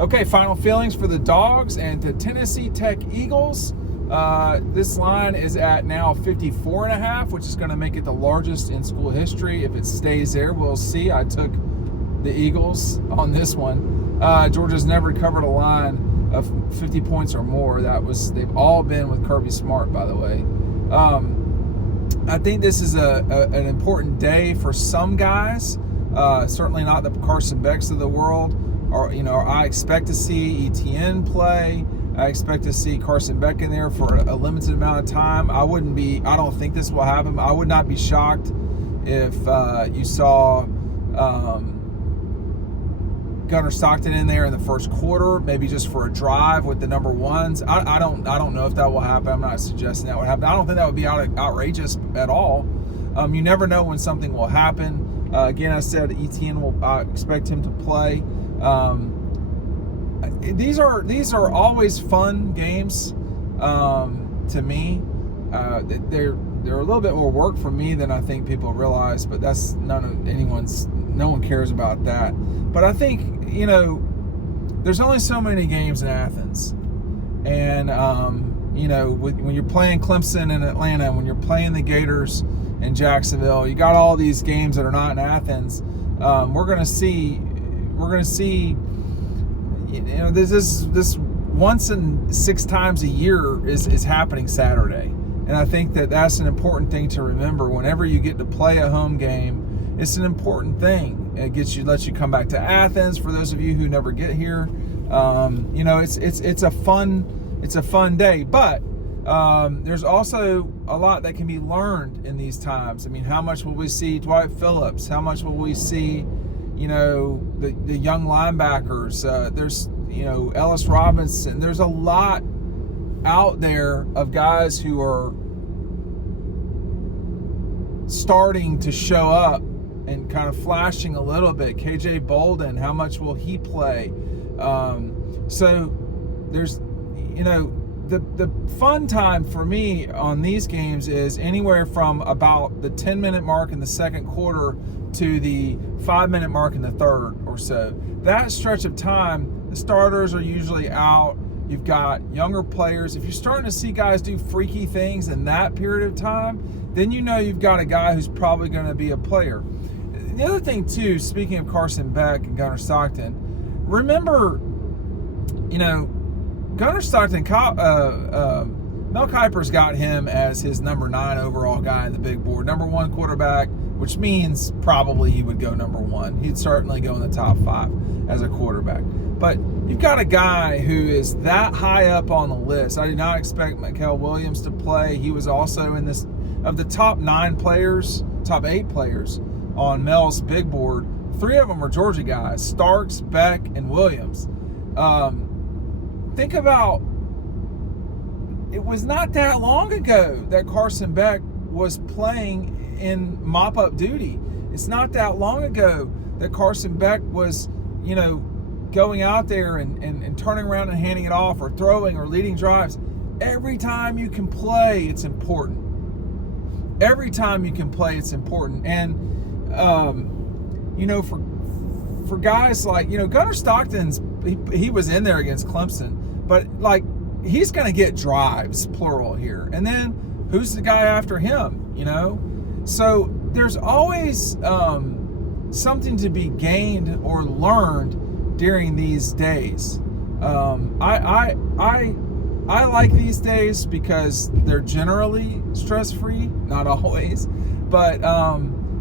Okay, final feelings for the Dogs and the Tennessee Tech Eagles. This line is at now 54.5, which is going to make it the largest in school history. If it stays there, we'll see. I took the Eagles on this one. Georgia's never covered a line of 50 points or more. They've all been with Kirby Smart, by the way. I think this is an important day for some guys. Certainly not the Carson Becks of the world. I expect to see Etienne play. I expect to see Carson Beck in there for a limited amount of time. I don't think this will happen. I would not be shocked if you saw Gunnar Stockton in there in the first quarter, maybe just for a drive with the number ones. I don't know if that will happen. I'm not suggesting that would happen. I don't think that would be outrageous at all. You never know when something will happen. Again, I said Etienne I expect him to play. These are always fun games to me. They're a little bit more work for me than I think people realize, but that's no one cares about that. But I think, there's only so many games in Athens. And, when you're playing Clemson in Atlanta, when you're playing the Gators in Jacksonville, you got all these games that are not in Athens. We're going to see, this once in 6 times a year is happening Saturday. And I think that's an important thing to remember. Whenever you get to play a home game, it's an important thing. It lets you come back to Athens. For those of you who never get here, it's a fun day. But there's also a lot that can be learned in these times. I mean, how much will we see Dwight Phillips? How much will we see, the young linebackers? There's Ellis Robinson. There's a lot out there of guys who are starting to show up and kind of flashing a little bit. KJ Bolden, how much will he play? So there's, the fun time for me on these games is anywhere from about the 10-minute mark in the second quarter to the 5-minute mark in the third or so. That stretch of time, the starters are usually out. You've got younger players. If you're starting to see guys do freaky things in that period of time, then you've got a guy who's probably going to be a player. The other thing, too, speaking of Carson Beck and Gunnar Stockton, remember, Gunnar Stockton, Mel Kiper's got him as his number 9 overall guy in the big board, number 1 quarterback, which means probably he would go number 1. He'd certainly go in the top 5 as a quarterback. But you've got a guy who is that high up on the list. I did not expect Mikael Williams to play. He was also in this, of the top 8 players on Mel's big board, 3 of them are Georgia guys, Starks, Beck, and Williams. Think about, it was not that long ago that Carson Beck was playing in mop-up duty. It's not that long ago that Carson Beck was, going out there and turning around and handing it off or throwing or leading drives. Every time you can play, it's important. Every time you can play, it's important. And, for guys like, Gunnar Stockton's, he was in there against Clemson, but he's going to get drives, plural here. And then who's the guy after him, So there's always something to be gained or learned during these days. I like these days because they're generally stress-free, not always, but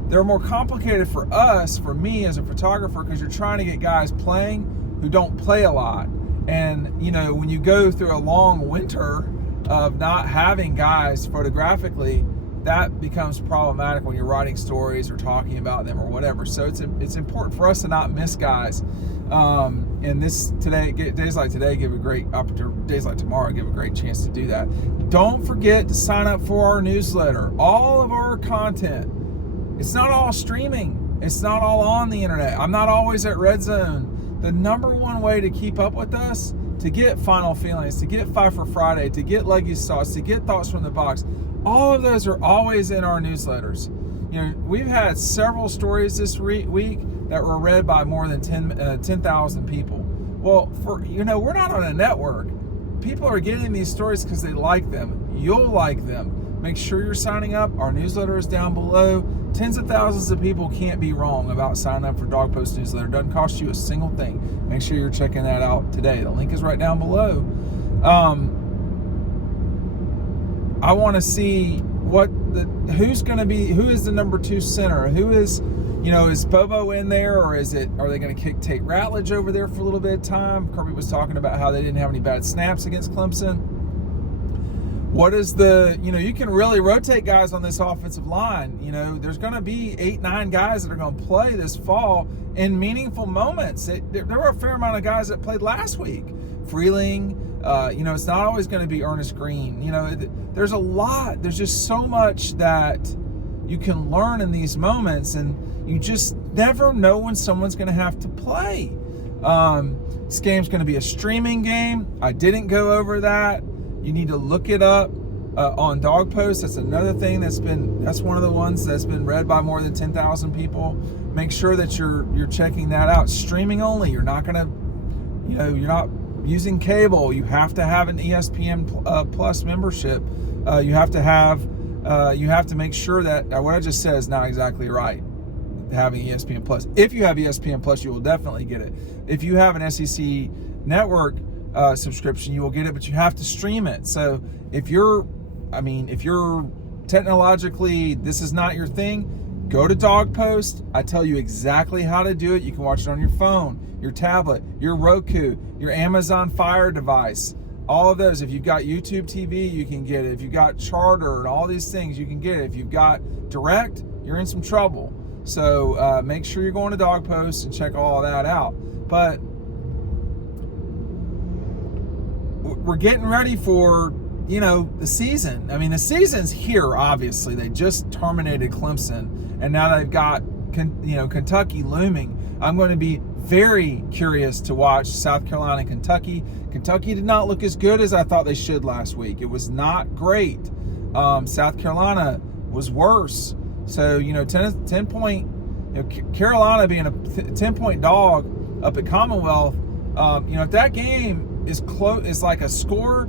they're more complicated for us, for me as a photographer, because you're trying to get guys playing who don't play a lot. And, when you go through a long winter of not having guys photographically, that becomes problematic when you're writing stories or talking about them or whatever. So it's important for us to not miss guys. And days like today give a great opportunity. Days like tomorrow give a great chance to do that. Don't forget to sign up for our newsletter. All of our content. It's not all streaming. It's not all on the internet. I'm not always at Red Zone. The number one way to keep up with us, to get Final Feelings, to get Five for Friday, to get Leggy's Sauce, to get Thoughts from the Box, all of those are always in our newsletters. We've had several stories this week that were read by more than 10,000 people. Well, we're not on a network. People are getting these stories because they like them. You'll like them. Make sure you're signing up. Our newsletter is down below. Tens of thousands of people can't be wrong about signing up for Dawg Post newsletter. It doesn't cost you a single thing. Make sure you're checking that out today. The link is right down below. I want to see who is the number 2 center? Who is, is Bobo in there, or are they going to kick Tate Ratledge over there for a little bit of time? Kirby was talking about how they didn't have any bad snaps against Clemson. What is you can really rotate guys on this offensive line. There's going to be 8-9 guys that are going to play this fall in meaningful moments. There were a fair amount of guys that played last week. Freeling, it's not always going to be Ernest Green. There's a lot. There's just so much that you can learn in these moments, and you just never know when someone's going to have to play. This game's going to be a streaming game. I didn't go over that. You need to look it up on Dawg Post. That's another thing that's one of the ones that's been read by more than 10,000 people. Make sure that you're checking that out. Streaming only. You're not gonna, you're not using cable. You have to have an ESPN Plus membership. You have to make sure that what I just said is not exactly right. Having ESPN Plus. If you have ESPN Plus, you will definitely get it. If you have an SEC network subscription, you will get it, but you have to stream it. So if you're technologically, this is not your thing, go to Dawg Post. I tell you exactly how to do it. You can watch it on your phone, your tablet, your Roku, your Amazon Fire device, all of those. If you've got YouTube TV, you can get it. If you've got Charter and all these things, you can get it. If you've got Direct, you're in some trouble. So make sure you're going to Dawg Post and check all that out. But we're getting ready for, the season. The season's here, obviously. They just terminated Clemson, and now they've got, Kentucky looming. I'm going to be very curious to watch South Carolina and Kentucky. Kentucky did not look as good as I thought they should last week. It was not great. South Carolina was worse. So, 10 point, Carolina being a 10-point dog up at Commonwealth, if that game is like a score,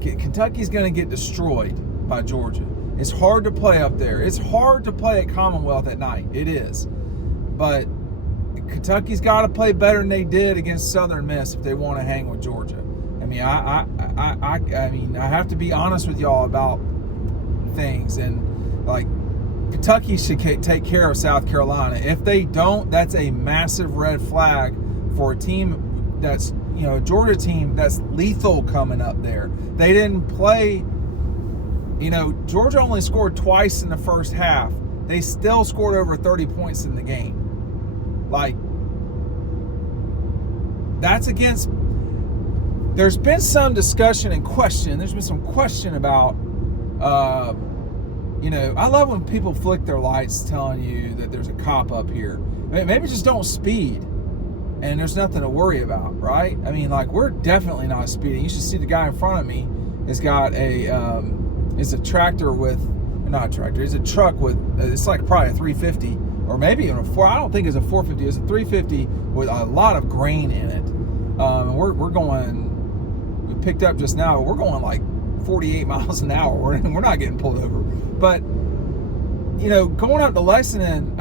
Kentucky's going to get destroyed by Georgia. It's hard to play up there. It's hard to play at Commonwealth at night. It is. But Kentucky's got to play better than they did against Southern Miss if they want to hang with Georgia. I have to be honest with y'all about things, and Kentucky should take care of South Carolina. If they don't, that's a massive red flag for a team that's, a Georgia team that's lethal coming up there. They didn't play, Georgia only scored twice in the first half. They still scored over 30 points in the game. That's against, there's been some discussion and question. There's been some question about, I love when people flick their lights telling you that there's a cop up here. Maybe just don't speed and there's nothing to worry about, right? We're definitely not speeding. You should see the guy in front of me has got it's a tractor with, not a tractor, it's a truck with, it's like probably a 350 or maybe even I don't think it's a 450, it's a 350 with a lot of grain in it. And we're going, we picked up just now, we're going like 48 miles an hour. We're not getting pulled over. But, going up to Lexington,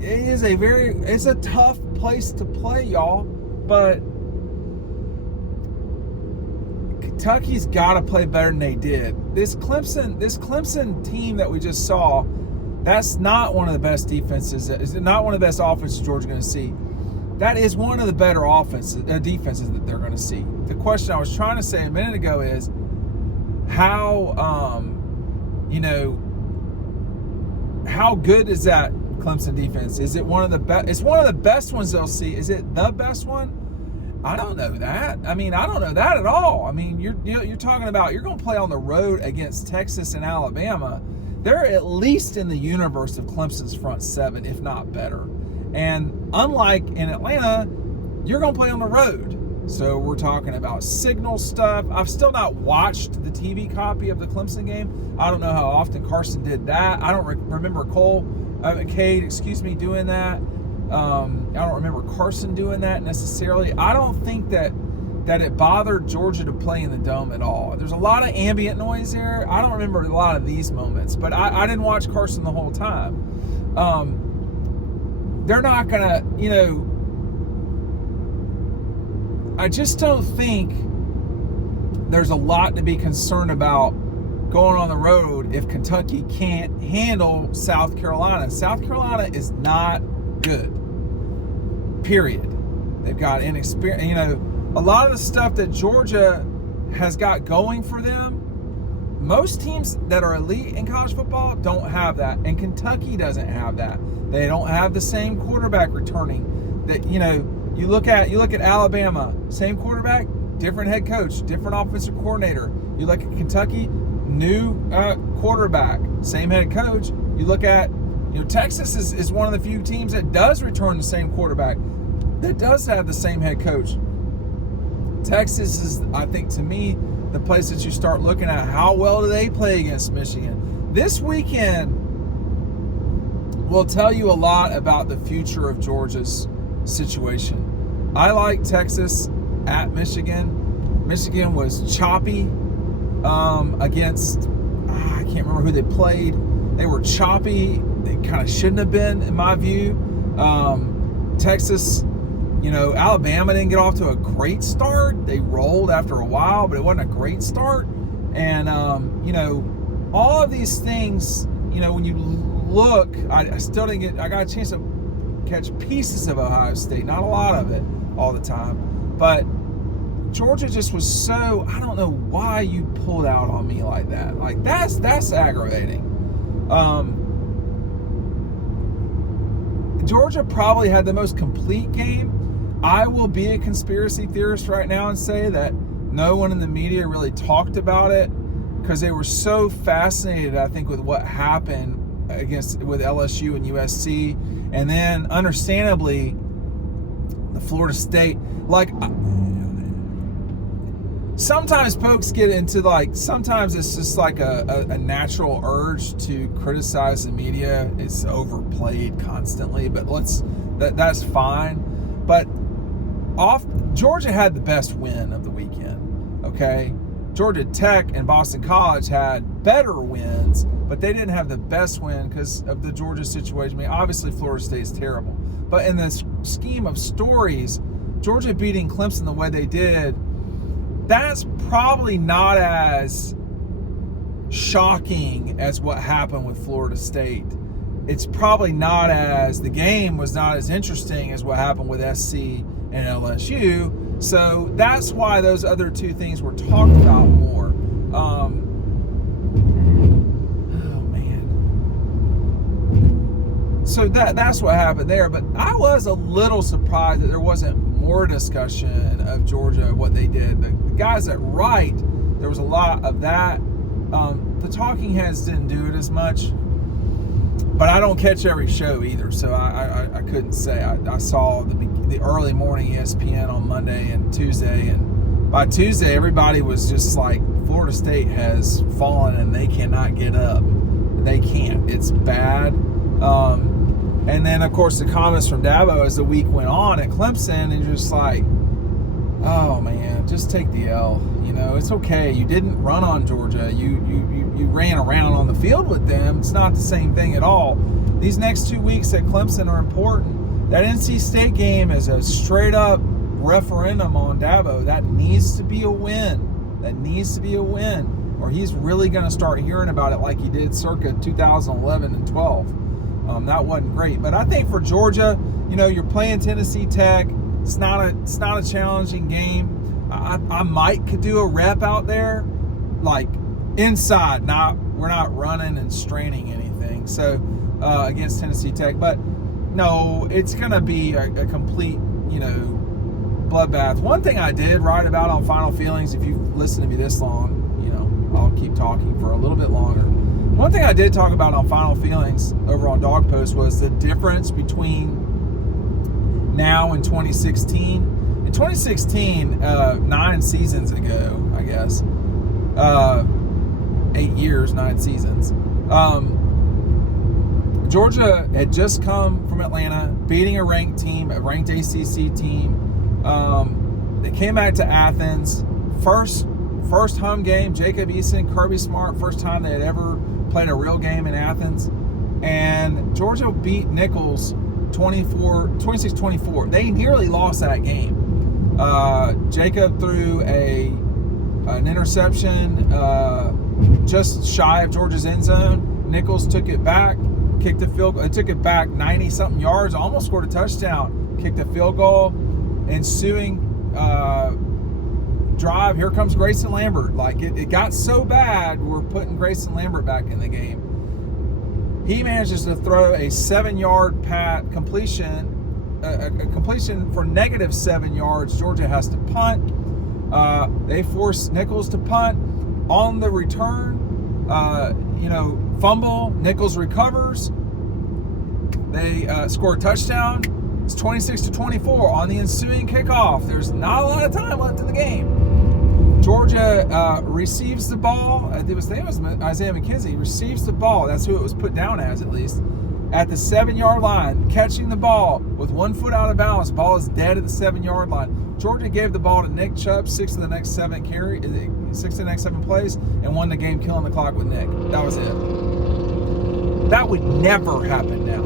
it's a tough place to play, y'all. But Kentucky's got to play better than they did. This Clemson team that we just saw, that's not one of the best defenses. It's not one of the best offenses Georgia's going to see. That is one of the better defenses that they're going to see. The question I was trying to say a minute ago is how good is that Clemson defense? Is it one of the best? It's one of the best ones they'll see. Is it the best one? I don't know that. I don't know that at all. You're talking about you're going to play on the road against Texas and Alabama. They're at least in the universe of Clemson's front seven, if not better. And unlike in Atlanta, you're going to play on the road. So we're talking about signal stuff. I've still not watched the TV copy of the Clemson game. I don't know how often Carson did that. I don't remember Cade, doing that. I don't remember Carson doing that necessarily. I don't think that it bothered Georgia to play in the Dome at all. There's a lot of ambient noise there. I don't remember a lot of these moments, but I didn't watch Carson the whole time. They're not going to, I just don't think there's a lot to be concerned about going on the road if Kentucky can't handle South Carolina. South Carolina is not good, period. They've got inexperience. A lot of the stuff that Georgia has got going for them, most teams that are elite in college football don't have that, and Kentucky doesn't have that. They don't have the same quarterback returning. That you look at Alabama, same quarterback, different head coach, different offensive coordinator. You look at Kentucky, new quarterback, same head coach. You look at Texas is one of the few teams that does return the same quarterback, that does have the same head coach. Texas is, I think, to me, the place that you start looking at how well do they play against Michigan. This weekend will tell you a lot about the future of Georgia's situation. I like Texas at Michigan. Michigan was choppy against, I can't remember who they played. They were choppy. They kind of shouldn't have been, in my view. Texas, Alabama didn't get off to a great start. They rolled after a while, but it wasn't a great start. And, all of these things, when you look, I still didn't get, I got a chance to catch pieces of Ohio State, not a lot of it all the time. But Georgia just was so, I don't know why you pulled out on me like that. Like, that's aggravating. Georgia probably had the most complete game. I will be a conspiracy theorist right now and say that no one in the media really talked about it because they were so fascinated, I think, with what happened with LSU and USC, and then understandably the Florida State. Like, sometimes folks get into, like, sometimes it's just like a natural urge to criticize the media. It's overplayed constantly, but that's fine. But Georgia had the best win of the weekend, okay? Georgia Tech and Boston College had better wins, but they didn't have the best win because of the Georgia situation. I mean, obviously Florida State is terrible, but in the scheme of stories, Georgia beating Clemson the way they did, that's probably not as shocking as what happened with Florida State. It's probably not as, the game was not as interesting as what happened with SC and LSU. So that's why those other two things were talked about more. Oh, man. So that's what happened there. But I was a little surprised that there wasn't more discussion of Georgia, what they did. The guys that write, there was a lot of that. The talking heads didn't do it as much. But I don't catch every show either, so I couldn't say. I saw the early morning ESPN on Monday and Tuesday, and by Tuesday everybody was just like, Florida State has fallen and they cannot get up. They can't. It's bad. And then, of course, the comments from Dabo as the week went on at Clemson, and just like, oh man, just take the L. It's okay. You didn't run on Georgia. You ran around on the field with them. It's not the same thing at all. These next 2 weeks at Clemson are important. That NC State game is a straight up referendum on Dabo. That needs to be a win. Or he's really going to start hearing about it like he did circa 2011 and 12. That wasn't great. But I think for Georgia, you're playing Tennessee Tech. It's not a challenging game. I might could do a rep out there, like inside. We're not running and straining anything. So against Tennessee Tech, but no, it's gonna be a complete, bloodbath. One thing I did write about on Final Feelings, if you've listened to me this long, I'll keep talking for a little bit longer. One thing I did talk about on Final Feelings over on Dawg Post was the difference between now and 2016. In 2016, 9 seasons ago, I guess, 8 years, 9 seasons, Georgia had just come from Atlanta, beating a ranked team, a ranked ACC team. They came back to Athens. First home game, Jacob Eason, Kirby Smart, first time they had ever played a real game in Athens. And Georgia beat Nichols 26-24. They nearly lost that game. Jacob threw an interception just shy of Georgia's end zone. Nichols took it back, kicked a field goal. It took it back 90-something yards, almost scored a touchdown, kicked a field goal. Ensuing drive, here comes Grayson Lambert. Like, it got so bad, we're putting Grayson Lambert back in the game. He manages to throw a 7-yard completion, a completion for -7 yards. Georgia has to punt. They force Nichols to punt. On the return, fumble. Nichols recovers. They score a touchdown. It's 26-24 on the ensuing kickoff. There's not a lot of time left in the game. Georgia receives the ball. I think it was Isaiah McKenzie. Receives the ball. That's who it was put down as, at least. At the 7-yard line, catching the ball with 1 foot out of bounds. Ball is dead at the 7-yard line. Georgia gave the ball to Nick Chubb, 6 of the next 7 plays, and won the game, killing the clock with Nick. That was it. That would never happen now.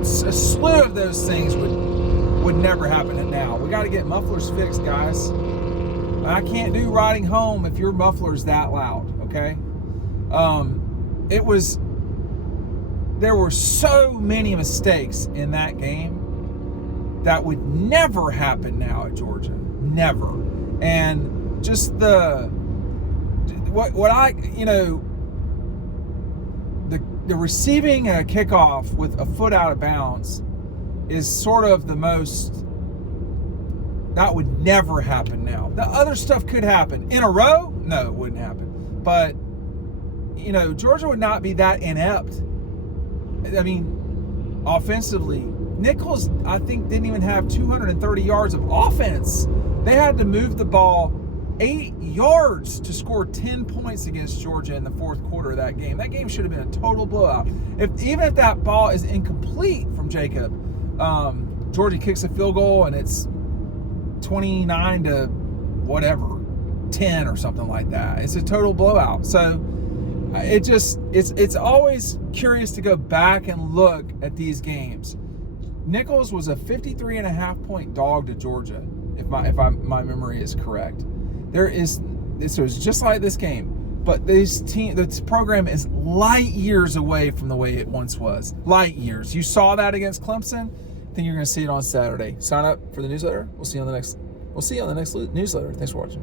A slew of those things would never happen now. We got to get mufflers fixed, guys. I can't do riding home if your muffler's that loud, okay? There were so many mistakes in that game that would never happen now at Georgia. Never. And just the receiving a kickoff with a foot out of bounds is sort of the most, that would never happen now. The other stuff could happen. In a row? No, it wouldn't happen. But, Georgia would not be that inept. I mean, offensively, Nichols, I think, didn't even have 230 yards of offense. They had to move the ball 8 yards to score 10 points against Georgia in the fourth quarter of that game. That game should have been a total blowout. Even if that ball is incomplete from Jacob, Georgia kicks a field goal and it's 29 to whatever, 10 or something like that. It's a total blowout. So it's always curious to go back and look at these games. Nichols was a 53.5 point dog to Georgia, if my memory is correct. This was just like this game, but this program is light years away from the way it once was. Light years. You saw that against Clemson. I think you're going to see it on Saturday. Sign up for the newsletter. We'll see you on the next newsletter. Thanks for watching.